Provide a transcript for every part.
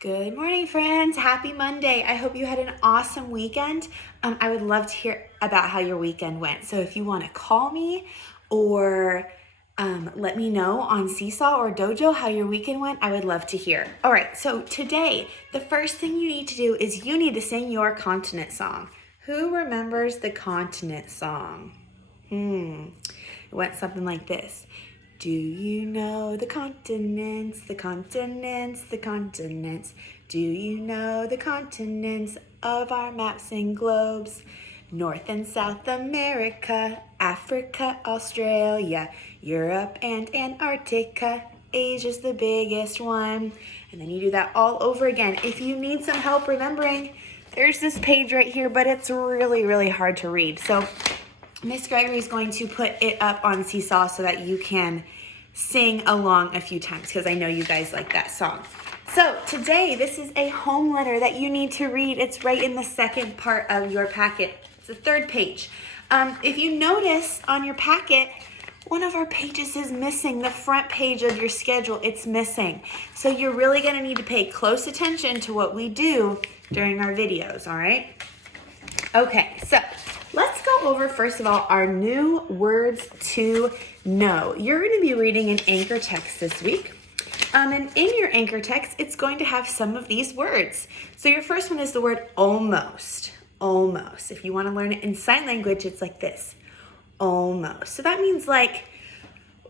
Good morning, friends. Happy Monday. I hope you had an awesome weekend. I would love to hear about how your weekend went. So if you want to call me or let me know on Seesaw or Dojo how your weekend went, I would love to hear. All right, so today, the first thing you need to do is you need to sing your continent song. Who remembers the continent song? It went something like this. Do you know the continents, the continents, the continents? Do you know the continents of our maps and globes? North and South America, Africa, Australia, Europe and Antarctica. Asia's the biggest one. And then you do that all over again. If you need some help remembering, there's this page right here, but it's really, really hard to read. So Miss Gregory is going to put it up on Seesaw so that you can sing along a few times because I know you guys like that song. So today, this is a home letter that you need to read. It's right in the second part of your packet. It's the third page. If you notice on your packet, one of our pages is missing. The front page of your schedule, it's missing. So you're really going to need to pay close attention to what we do during our videos, all right? Okay, so let's go over, first of all, our new words to know. You're going to be reading an anchor text this week. And in your anchor text, it's going to have some of these words. So your first one is the word almost. Almost. If you want to learn it in sign language, it's like this. Almost. So that means like,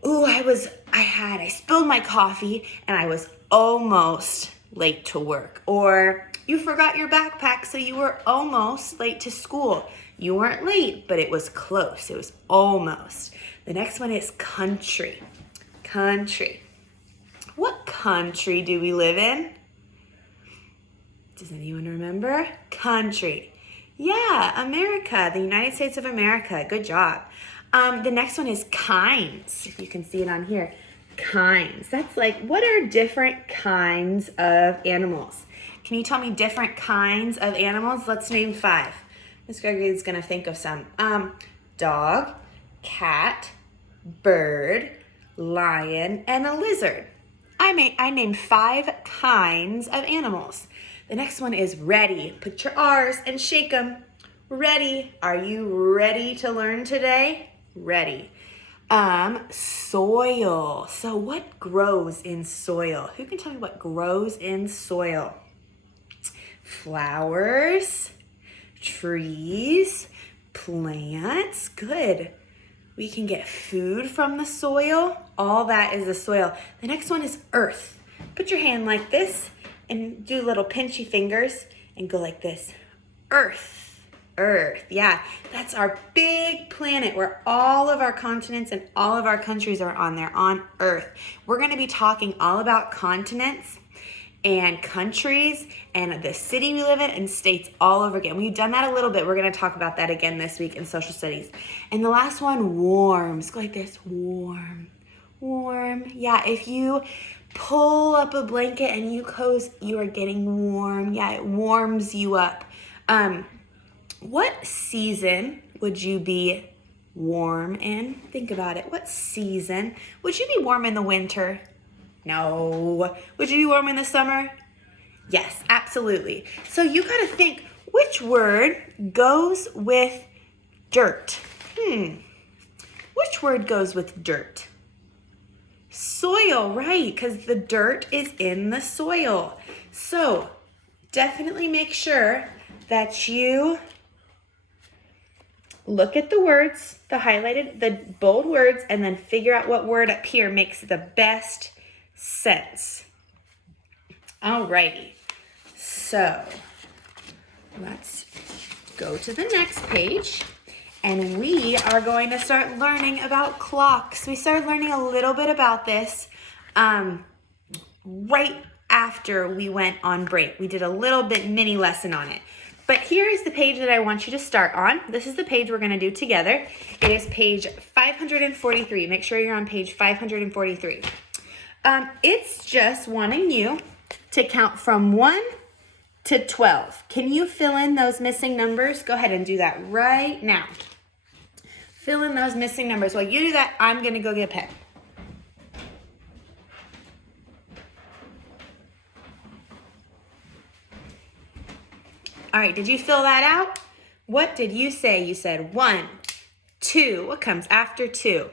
ooh, I spilled my coffee and I was almost late to work. Or you forgot your backpack, so you were almost late to school. You weren't late, but it was close. It was almost. The next one is country. Country. What country do we live in? Does anyone remember? Country. Yeah, America, the United States of America. Good job. The next one is kinds. If you can see it on here. Kinds. That's like, what are different kinds of animals? Can you tell me different kinds of animals? Let's name 5. Miss Gregory is going to think of some. Dog, cat, bird, lion, and a lizard. I named 5 kinds of animals. The next one is ready. Put your R's and shake them. Ready. Are you ready to learn today? Ready. Soil. So what grows in soil? Who can tell me what grows in soil? Flowers, trees, plants. Good. We can get food from the soil. All that is the soil. The next one is earth. Put your hand like this and do little pinchy fingers and go like this. Earth. Earth. Yeah, that's our big planet where all of our continents and all of our countries are on there, on Earth. We're going to be talking all about continents and countries and the city we live in and states all over again. We've done that a little bit. We're going to talk about that again this week in social studies. And the last one, warms. Go like this. Warm. Warm. Yeah, if you pull up a blanket and you are getting warm. Yeah, it warms you up. What season would you be warm in? Think about it. What season? Would you be warm in the winter? No. Would you be warm in the summer? Yes, absolutely. So you got to think, which word goes with dirt? Which word goes with dirt? Soil, right, because the dirt is in the soil. So definitely make sure that you look at the words, the highlighted, the bold words, and then figure out what word up here makes the best sense. Alrighty, so let's go to the next page and we are going to start learning about clocks. We started learning a little bit about this right after we went on break. We did a little bit mini lesson on it. But here is the page that I want you to start on. This is the page we're going to do together. It is page 543. Make sure you're on page 543. It's just wanting you to count from 1 to 12. Can you fill in those missing numbers? Go ahead and do that right now. Fill in those missing numbers. While you do that, I'm going to go get a pen. . All right, did you fill that out? What did you say? You said 1, 2. What comes after 2?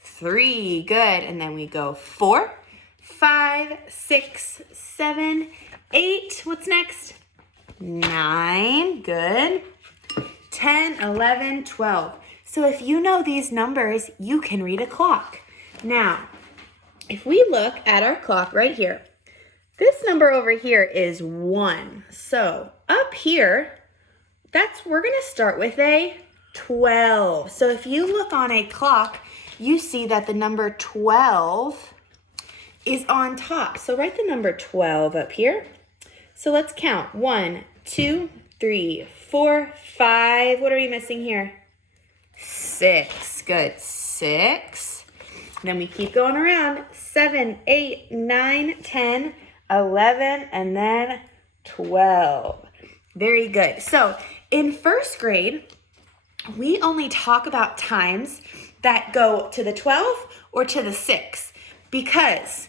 3. Good. And then we go 4, 5, 6, 7, 8. What's next? 9. Good. 10, 11, 12. So if you know these numbers, you can read a clock. Now, if we look at our clock right here, this number over here is 1. So up here, we're going to start with a 12. So if you look on a clock, you see that the number 12 is on top. So write the number 12 up here. So let's count. 1, 2, 3, 4, 5. What are we missing here? 6. Good. 6. Then we keep going around. 7, 8, 9, 10, 11, and then 12. Very good. So in first grade, we only talk about times that go to the 12 or to the 6 because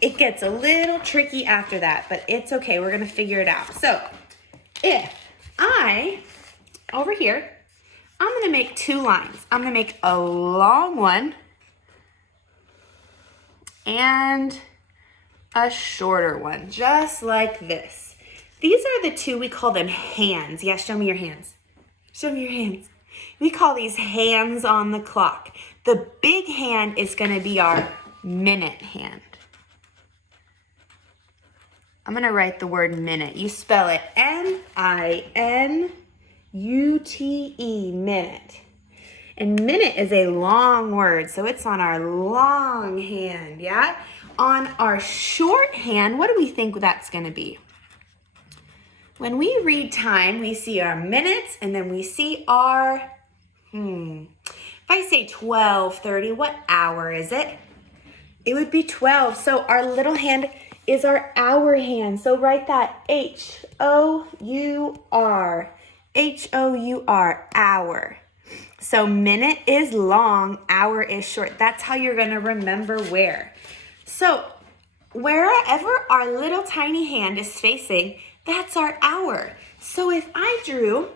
it gets a little tricky after that, but it's okay. We're going to figure it out. So if over here, I'm going to make 2 lines. I'm going to make a long one and a shorter one, just like this. These are the 2, we call them hands. Yeah, show me your hands. Show me your hands. We call these hands on the clock. The big hand is going to be our minute hand. I'm going to write the word minute. You spell it M-I-N-U-T-E, minute. And minute is a long word, so it's on our long hand, yeah? On our short hand, what do we think that's going to be? When we read time, we see our minutes, and then we see our, if I say 12:30, what hour is it? It would be 12. So our little hand is our hour hand. So write that H-O-U-R. H-O-U-R, hour. So minute is long, hour is short. That's how you're going to remember where. So wherever our little tiny hand is facing, that's our hour. So if I drew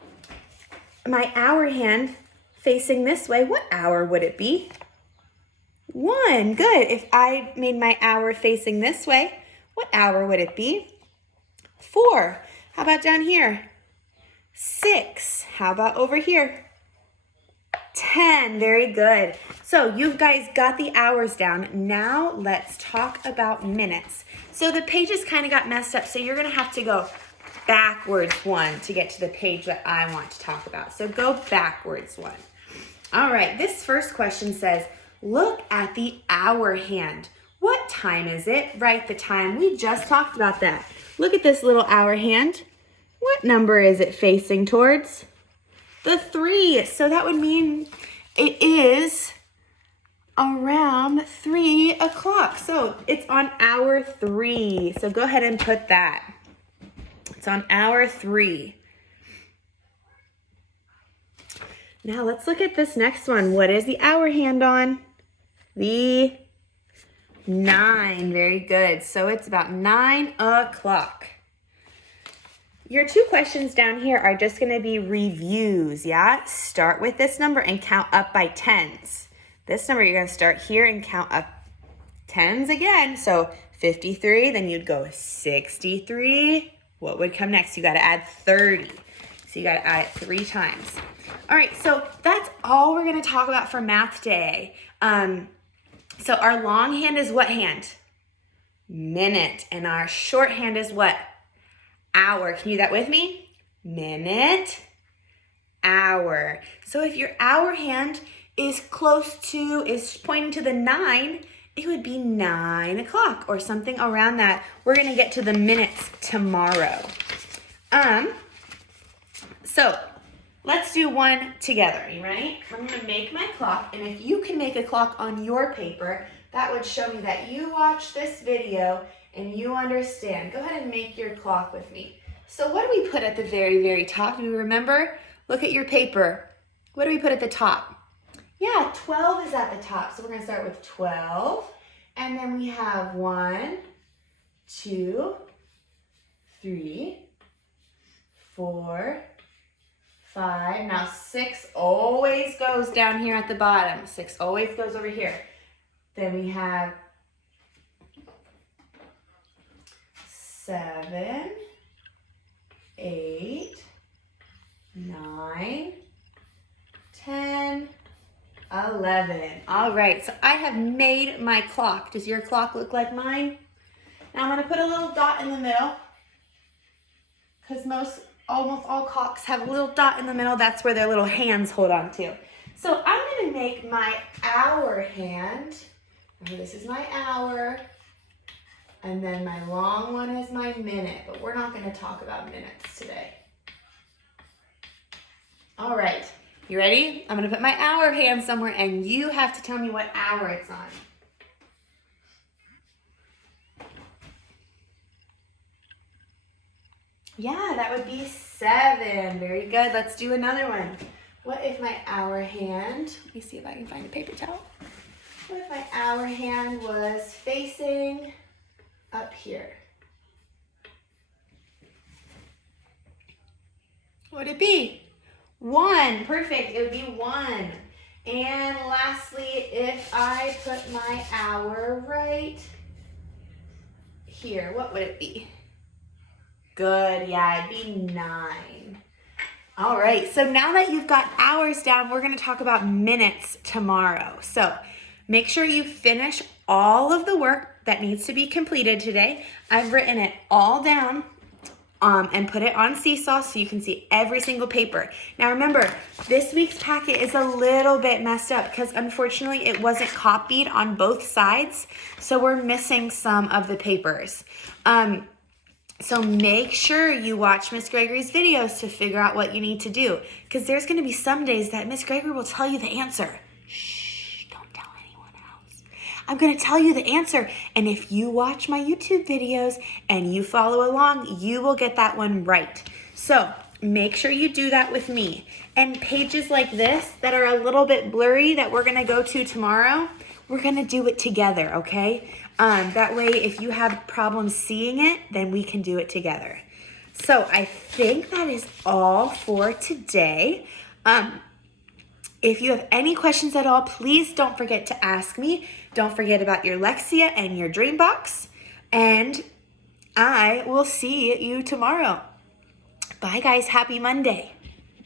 my hour hand facing this way, what hour would it be? 1. Good. If I made my hour facing this way, what hour would it be? 4. How about down here? 6. How about over here? 10. Very good. So you guys got the hours down. Now let's talk about minutes. So the pages kind of got messed up, so you're going to have to go backwards 1 to get to the page that I want to talk about. So go backwards 1. All right, this first question says, look at the hour hand. What time is it? Write the time. We just talked about that. Look at this little hour hand. What number is it facing towards? The 3. So that would mean it is around 3 o'clock. So it's on hour 3. So go ahead and put that. It's on hour 3. Now let's look at this next one. What is the hour hand on? The 9. Very good. So it's about 9 o'clock. Your 2 questions down here are just going to be reviews, yeah? Start with this number and count up by 10s. This number, you're going to start here and count up 10s again. So 53, then you'd go 63. What would come next? You got to add 30. So you got to add it 3 times. All right, so that's all we're going to talk about for math day. So our long hand is what hand? Minute. And our short hand is what? Hour. Can you do that with me? Minute, hour. So if your hour hand is pointing to the 9, it would be 9 o'clock or something around that. We're going to get to the minutes tomorrow. So let's do one together. You ready? I'm going to make my clock, and if you can make a clock on your paper, that would show me that you watched this video and you understand. Go ahead and make your clock with me. So what do we put at the very, very top? Do you remember? Look at your paper. What do we put at the top? Yeah, 12 is at the top. So we're going to start with 12. And then we have 1, 2, 3, 4, 5. Now 6 always goes down here at the bottom. 6 always goes over here. Then we have 7, 8, 9, 10, 11. All right, so I have made my clock. Does your clock look like mine? Now I'm gonna put a little dot in the middle because almost all clocks have a little dot in the middle. That's where their little hands hold on to. So I'm gonna make my hour hand. This is my hour. And then my long one is my minute, but we're not gonna talk about minutes today. All right, you ready? I'm gonna put my hour hand somewhere and you have to tell me what hour it's on. Yeah, that would be 7. Very good. Let's do another one. What if my hour hand, let me see if I can find a paper towel. What if my hour hand was facing up here? What would it be? 1. Perfect. It would be 1. And lastly, if I put my hour right here, what would it be? Good. Yeah, it'd be 9. All right. So now that you've got hours down, we're going to talk about minutes tomorrow. So make sure you finish all of the work that needs to be completed today. I've written it all down and put it on Seesaw so you can see every single paper. Now remember, this week's packet is a little bit messed up because unfortunately it wasn't copied on both sides. So we're missing some of the papers. So make sure you watch Miss Gregory's videos to figure out what you need to do because there's going to be some days that Miss Gregory will tell you the answer. Shh, don't tell anyone else. I'm going to tell you the answer, and if you watch my YouTube videos and you follow along, you will get that one right. So make sure you do that with me. And pages like this that are a little bit blurry that we're going to go to tomorrow, we're going to do it together, okay? That way, if you have problems seeing it, then we can do it together. So I think that is all for today. If you have any questions at all, please don't forget to ask me. Don't forget about your Lexia and your Dreambox. And I will see you tomorrow. Bye, guys. Happy Monday.